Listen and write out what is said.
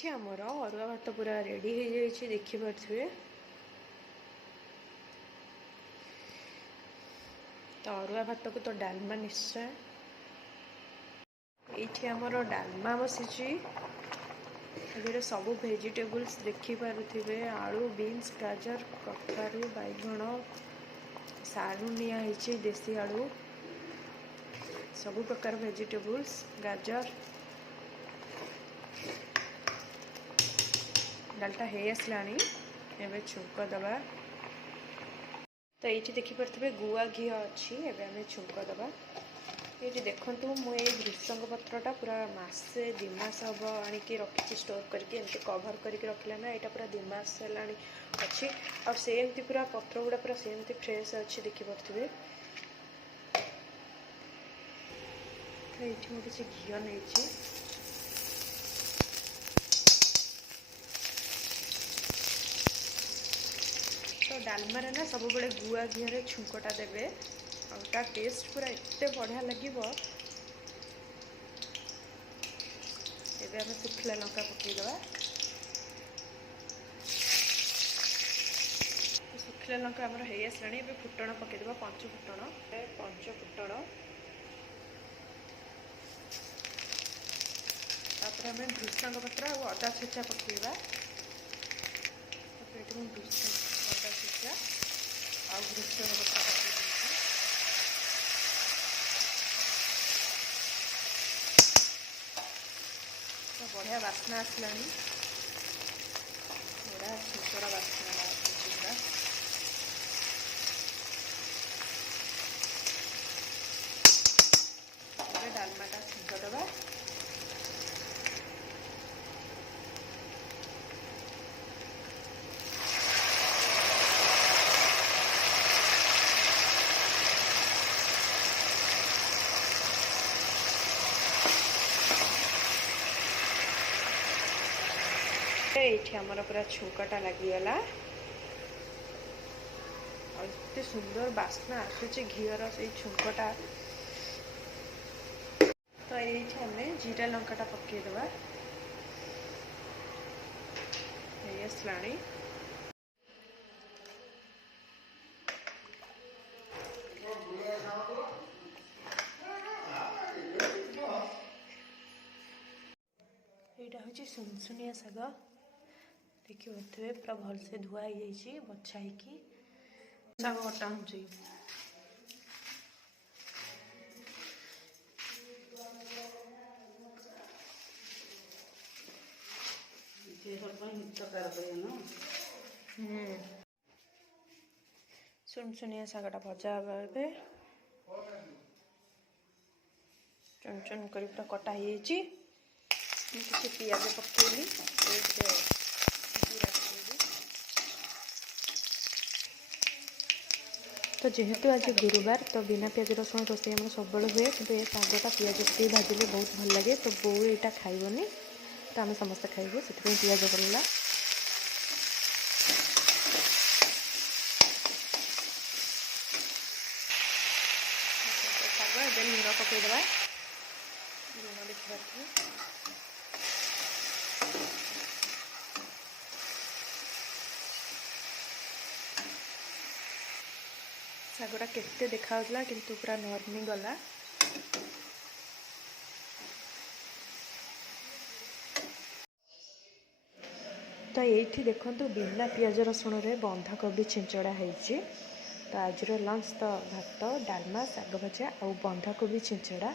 ये आमर अरुआ भात पूरा रेडी हो जाए देखिपे। तो अरुआ भात को तो डालमा निश्चय ये आमर डालमा बसी सब भेजिटेबल्स देखिपे आलू बीन्स गाजर कखारू बैगण सारू नियाई देसी आलू सब प्रकार भेजिटेबल्स गाजर डालटा हो आसलानी एवं छुंक दबा। तो ये देखिपे गुआ घी अच्छी एवं छुंक दबा। ये देखूँ मुझे भृषंग पत्रटा पूरा मसे दिमास हम आणिकी रखी स्टोर करके कभर करके रखला ना यहाँ पूरा दिमास अच्छी और सेमती पूरा पत्र गुड़ा पूरा सेमती फ्रेश अच्छी देखिपे। तो ये मुझे घी नहीं तो डालमा ना सब बड़े गुआ घी छुंकटा देवे और टेस्ट पूरा एत बढ़िया लगे। एवं शुखला लंका पकईदे शुखला लंका आमर हो आसला फुटण पकईदे पंच फुटण तापर आम भृषंग पत्र और अदा छेचा पकईवा अदा छेचा आ भृषंग पत्र तो बढ़िया बास्ना आसला बढ़िया सुंदर बास्ना पूरा। डालमाटा छुंक दबा। ये आमर पूरा छुंकटा लगिगला और इतने सुंदर बास्ना आसूची घीर से छुंकटा। तो ये आम जीरा लंकाटा पकईदे आसला यहाँ हूँ सुनसुनिया शाग देखिए पूरा भल से धुआ ही बछा ही शाग कटा हो सुनसुनिया शागटा भजा हे चुन चुन कर पूरा कटा ही किसी पियाज पकेली तो जेहेतु आज गुरुवार तो बिना पियाज रसुण रोषे आम सब हुए कि ये शागटा पियाज पकई भाजिले बहुत भल लगे। तो बो यहाँ खाइबनी तो आम समस्त खाइबू से पियाज पड़ला। शाग ए लुण पकईदे लुण देखा शागटा केते देखा किंतु पूरा नरमी गला। तो ये देखु बिना पियाज रसुण रे बंधाकोबी छिंचड़ा होती। तो आज लंच तो भात डालमा शाग भजा और बंधाकोबी छिंचड़ा।